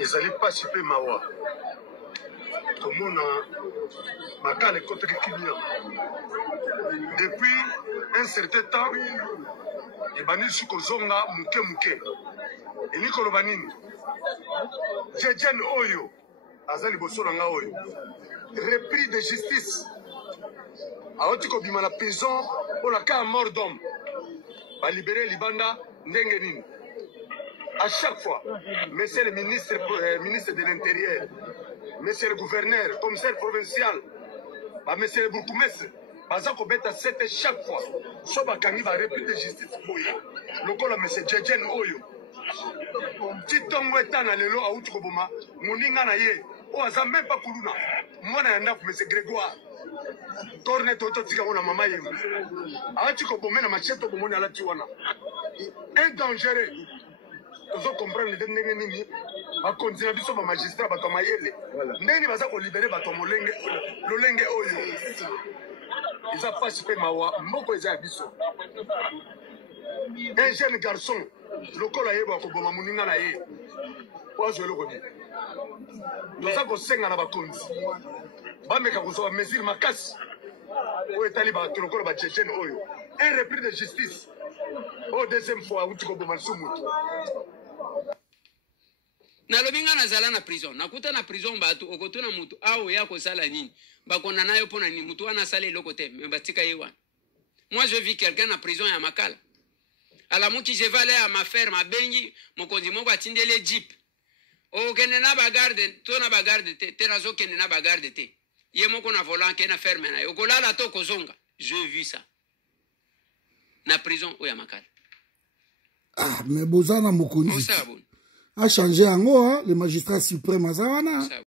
ezali pasi mpe mawa tomona makala ekotaki kimia depuis un certain temps ebandi su kozonga muke muke eli koloba nini jejen oyo aza liboso na nga oyo repris de justice awoti kobima na prison mpona ka ya mort d'homme balibere libanda ndenge nini à chaque fois monsieur le ministre de l'intérieur monsieur le gouverneur commissaire provincial monsieur le bourgmestre baza kobeta sete chaque fois so bakangi barepris de justice boye lokola monsieur jejen oyo titongo etana lelo awuti koboma moninga na ye oyo aza même pas kuluna mwana ya ndako monsieur grégoire torne totika ngo na mama yengo awuti kobome na machete obomoni alati wana un dangereux tozo comprendre ndenge nini bakontina biso bamagistrat bato ya mayele ndenge nini baza kolibere bato ya lolenge oyo eza pasi mpe mawa mboko eza ya biso un jeune garçon lokola yeba akoboma moninga na ye po azwa eloko nini toza kosenga na bakonzi bameka kozwa bamesure makasi oyo etali bato lokola bajejene oyo un repris de justice oyo deuxième fois awuti koboma lisu motu nalobi nga nazala na prison nakuta na prison bato okotuna mutu awo ya kosala nini bakona nayo mpona nini mutu wana asala eloko te me batika ye wana. Moi je vis quelqu'un na prison ya makala alamuki je vais aller à ma ferme abengi mokonzi moko atindele jeep okende na bagarde to na bagarde te nazokende na bagarde te ye moko na volant ke na ferme na yo kolala to kozonga. Je vis ça na prison oya makala. Ah mais bozana mokonzi a changé yango, hein, le magistrat suprême azawana.